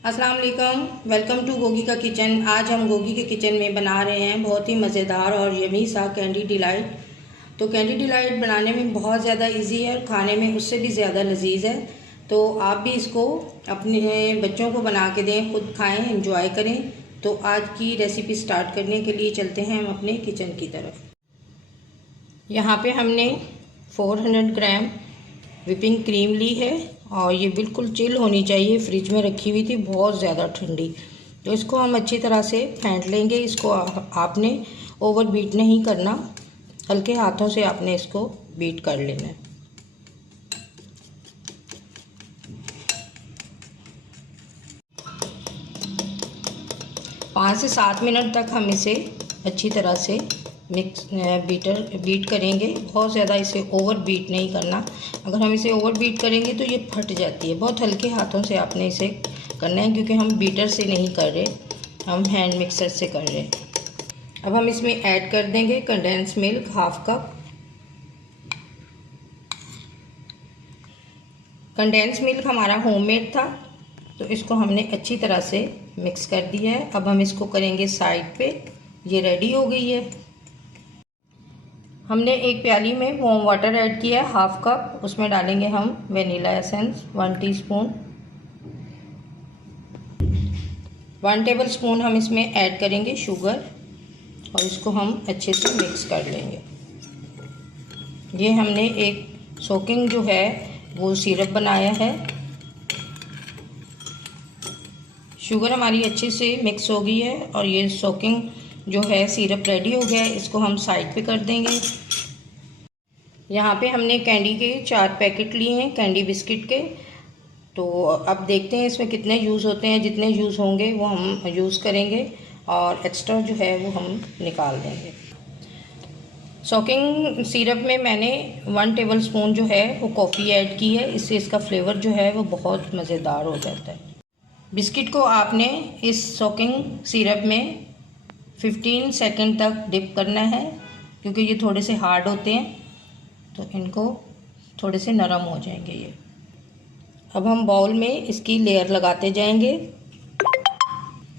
अस्सलाम वालेकुम, welcome to Gogi का किचन। आज हम गोगी के किचन में बना रहे हैं बहुत ही मज़ेदार और यमी सा कैंडी डिलाइट। तो कैंडी डिलाइट बनाने में बहुत ज़्यादा इजी है और खाने में उससे भी ज़्यादा लजीज है। तो आप भी इसको अपने बच्चों को बना के दें, खुद खाएं, एंजॉय करें। तो आज की रेसिपी स्टार्ट करने के लिए चलते हैं हम अपने किचन की तरफ। यहाँ पे हमने 400 ग्राम विपिंग क्रीम ली है और ये बिल्कुल चिल होनी चाहिए। फ्रिज में रखी हुई थी बहुत ज़्यादा ठंडी। तो इसको हम अच्छी तरह से फेंट लेंगे। इसको आपने ओवर बीट नहीं करना, हल्के हाथों से आपने इसको बीट कर लेना है। पाँच से 7 मिनट तक हम इसे अच्छी तरह से बीट करेंगे। बहुत ज़्यादा इसे ओवर बीट नहीं करना। अगर हम इसे ओवर बीट करेंगे तो ये फट जाती है। बहुत हल्के हाथों से आपने इसे करना है, क्योंकि हम बीटर से नहीं कर रहे, हम हैंड मिक्सर से कर रहे हैं। अब हम इसमें ऐड कर देंगे condense milk half cup. Condense milk हमारा होममेड था, तो इसको हमने अच्छी तरह से मिक्स कर दिया है। अब हम इसको करेंगे साइड पे। ये रेडी हो गई है। हमने एक प्याली में वार्म वाटर ऐड किया है हाफ कप। उसमें डालेंगे हम vanilla essence 1 teaspoon. 1 table spoon हम इसमें ऐड करेंगे शुगर और इसको हम अच्छे से मिक्स कर लेंगे। ये हमने एक सोकिंग जो है वो सिरप बनाया है। शुगर हमारी अच्छे से मिक्स हो गई है और ये सोकिंग जो है सिरप रेडी हो गया है। इसको हम साइड पे कर देंगे। यहाँ पे हमने कैंडी के 4 पैकेट लिए हैं, कैंडी बिस्किट के। तो अब देखते हैं इसमें कितने यूज़ होते हैं। जितने यूज़ होंगे वो हम यूज़ करेंगे और एक्स्ट्रा जो है वो हम निकाल देंगे। सोकिंग सिरप में मैंने 1 टेबल स्पून जो है वो कॉफ़ी ऐड की है। इससे इसका फ्लेवर जो है वो बहुत मज़ेदार हो जाता है। बिस्किट को आपने इस सोकिंग सिरप में 15 सेकंड तक डिप करना है, क्योंकि ये थोड़े से हार्ड होते हैं, तो इनको थोड़े से नरम हो जाएंगे ये। अब हम बाउल में इसकी लेयर लगाते जाएंगे।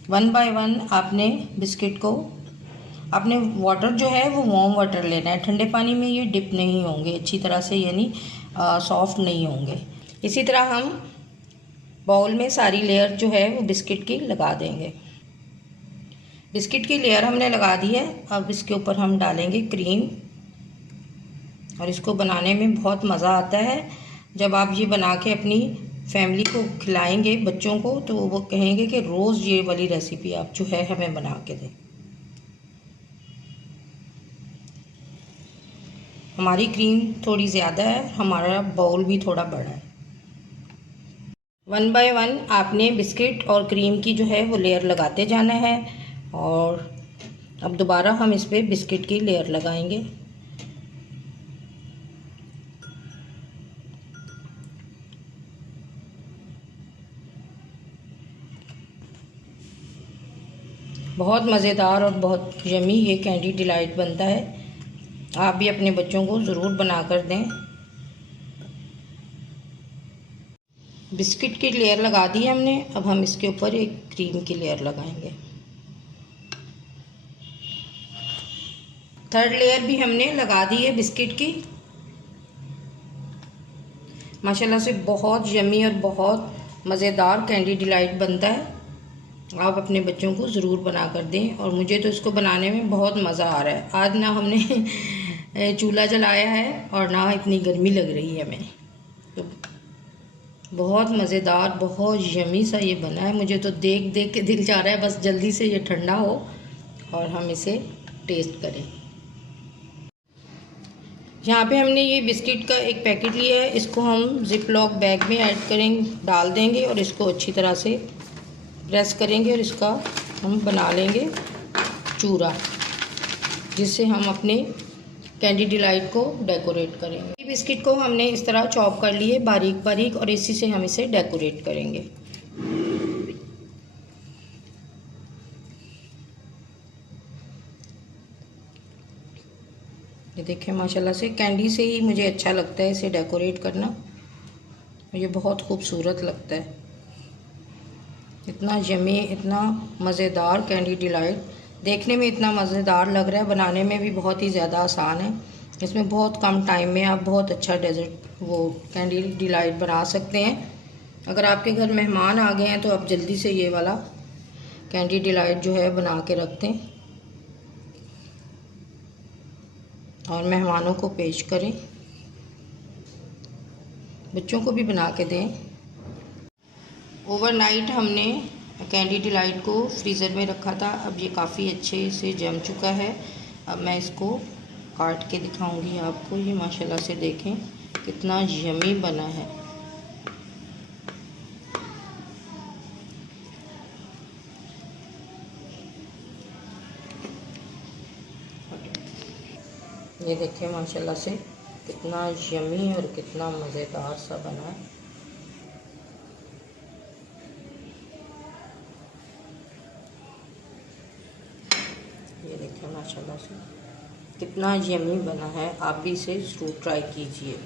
1 बाय 1 आपने बिस्किट को, आपने वाटर जो है वो वार्म वाटर लेना है। ठंडे पानी में ये डिप नहीं होंगे अच्छी तरह से, यानी सॉफ्ट नहीं होंगे। इसी तरह हम बाउल में सारी लेयर जो है वो बिस्किट की लगा देंगे। बिस्किट की लेयर हमने लगा दी है। अब इसके ऊपर हम डालेंगे क्रीम और इसको बनाने में बहुत मज़ा आता है। जब आप ये बना के अपनी फैमिली को खिलाएंगे, बच्चों को, तो वो कहेंगे कि रोज़ ये वाली रेसिपी आप जो है हमें बना के दें। हमारी क्रीम थोड़ी ज़्यादा है, हमारा बाउल भी थोड़ा बड़ा है। 1 बाय 1 आपने बिस्किट और क्रीम की जो है वो लेयर लगाते जाना है। और अब दोबारा हम इस पर बिस्किट की लेयर लगाएंगे। बहुत मज़ेदार और बहुत यमी ये कैंडी डिलाइट बनता है। आप भी अपने बच्चों को ज़रूर बना कर दें। बिस्किट की लेयर लगा दी हमने। अब हम इसके ऊपर एक क्रीम की लेयर लगाएंगे। थर्ड लेयर भी हमने लगा दी है बिस्किट की। माशाल्लाह से बहुत यमी और बहुत मज़ेदार कैंडी डिलाइट बनता है। आप अपने बच्चों को ज़रूर बना कर दें। और मुझे तो इसको बनाने में बहुत मज़ा आ रहा है। आज ना हमने चूल्हा जलाया है और ना इतनी गर्मी लग रही है हमें। तो बहुत मज़ेदार, बहुत यमी सा ये बना है। मुझे तो देख देख के दिल चाह रहा है बस जल्दी से ये ठंडा हो और हम इसे टेस्ट करें। यहाँ पे हमने ये बिस्किट का एक पैकेट लिया है। इसको हम जिप लॉक बैग में डाल देंगे और इसको अच्छी तरह से प्रेस करेंगे और इसका हम बना लेंगे चूरा, जिससे हम अपने कैंडी डिलाइट को डेकोरेट करेंगे। बिस्किट को हमने इस तरह चॉप कर लिए बारीक बारीक और इसी से हम इसे डेकोरेट करेंगे। ये देखिए माशाल्लाह से कैंडी से ही मुझे अच्छा लगता है इसे डेकोरेट करना। ये बहुत खूबसूरत लगता है। इतना यमी, इतना मज़ेदार कैंडी डिलाइट, देखने में इतना मज़ेदार लग रहा है, बनाने में भी बहुत ही ज़्यादा आसान है। इसमें बहुत कम टाइम में आप बहुत अच्छा डेजर्ट वो कैंडी डिलाइट बना सकते हैं। अगर आपके घर मेहमान आ गए हैं तो आप जल्दी से ये वाला कैंडी डिलाइट जो है बना के रख दें और मेहमानों को पेश करें, बच्चों को भी बना के दें। ओवरनाइट हमने कैंडी डिलाइट को फ्रीज़र में रखा था, अब ये काफ़ी अच्छे से जम चुका है। अब मैं इसको काट के दिखाऊंगी आपको। ये माशाल्लाह से देखें कितना यमी बना है। ये देखें माशाल्लाह से कितना यमी और कितना मज़ेदार सा बना है। ये देखें माशाल्लाह से कितना यमी बना है। आप भी इसे ज़रूर ट्राई कीजिए।